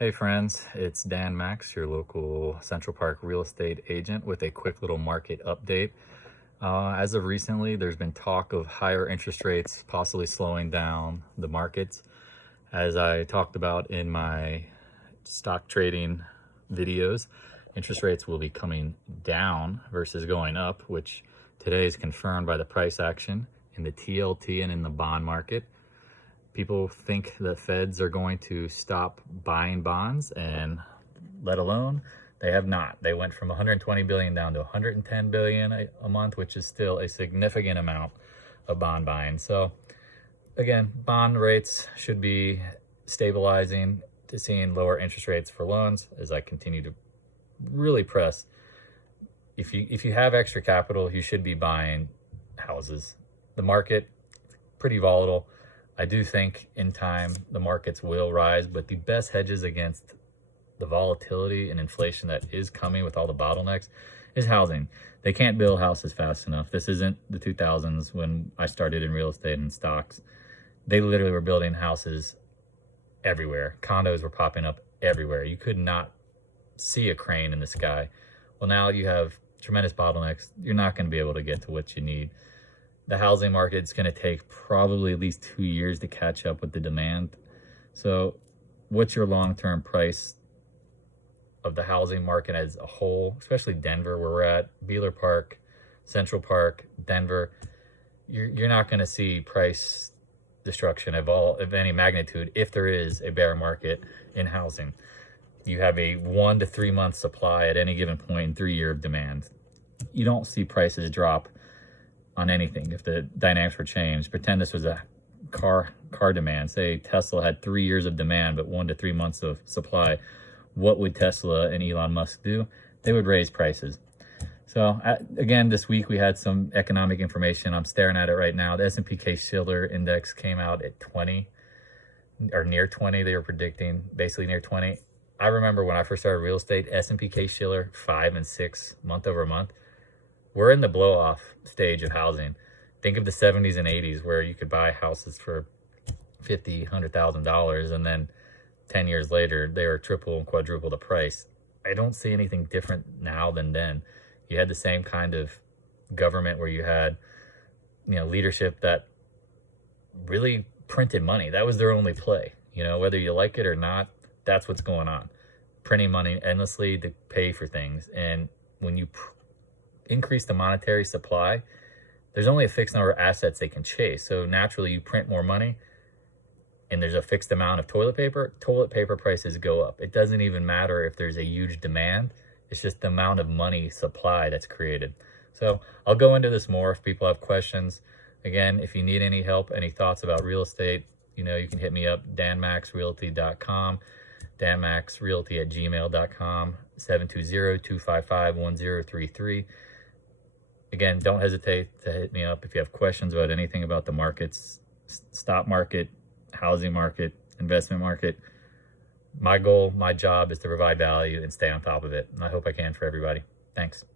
Hey friends, it's Dan Max, your local Central Park real estate agent with a quick little market update. As of recently, there's been talk of higher interest rates possibly slowing down the markets. As I talked about in my stock trading videos, interest rates will be coming down versus going up, which today is confirmed by the price action in the TLT and in the bond market. People think the feds are going to stop buying bonds, and let alone they have not. They went from 120 billion down to 110 billion a month, which is still a significant amount of bond buying. So again, bond rates should be stabilizing to seeing lower interest rates for loans as I continue to really press. If you have extra capital, you should be buying houses. The market, pretty volatile. I do think in time the markets will rise, but the best hedges against the volatility and inflation that is coming with all the bottlenecks is housing. They can't build houses fast enough. This isn't the 2000s when I started in real estate and stocks. They literally were building houses everywhere. Condos were popping up everywhere. You could not see a crane in the sky. Well, now you have tremendous bottlenecks. You're not going to be able to get to what you need. The housing market's going to take probably at least 2 years to catch up with the demand. So what's your long-term price of the housing market as a whole, especially Denver, where we're at, beelerpark, Central Park, Denver? You're not going to see price destruction of any magnitude if there is a bear market in housing. You have a 1 to 3 month supply at any given point in 3 year of demand. You don't see prices drop on anything if the dynamics were changed. Pretend this was a car demand. Say Tesla had 3 years of demand but 1 to 3 months of supply. What would Tesla and Elon Musk do? They would raise prices. So again, this week we had some economic information. I'm staring at it right now. The S&P Case-Shiller index came out at 20 or near 20. They were predicting basically near 20. I remember when I first started real estate, S&P Case-Shiller 5 and 6 month over month. We're in the blow-off stage of housing. Think of the 70s and 80s where you could buy houses for $50,000, $100,000, and then 10 years later, they were triple and quadruple the price. I don't see anything different now than then. You had the same kind of government where you had, leadership that really printed money. That was their only play. Whether you like it or not, that's what's going on. Printing money endlessly to pay for things. And when you increase the monetary supply, there's only a fixed number of assets they can chase. So naturally you print more money and there's a fixed amount of toilet paper prices go up. It doesn't even matter if there's a huge demand. It's just the amount of money supply that's created. So I'll go into this more if people have questions. Again, if you need any help, any thoughts about real estate, you can hit me up, danmaxrealty.com, danmaxrealty@gmail.com, 720-255-1033. Again, don't hesitate to hit me up if you have questions about anything about the markets, stock market, housing market, investment market. My goal, my job is to provide value and stay on top of it. And I hope I can for everybody. Thanks.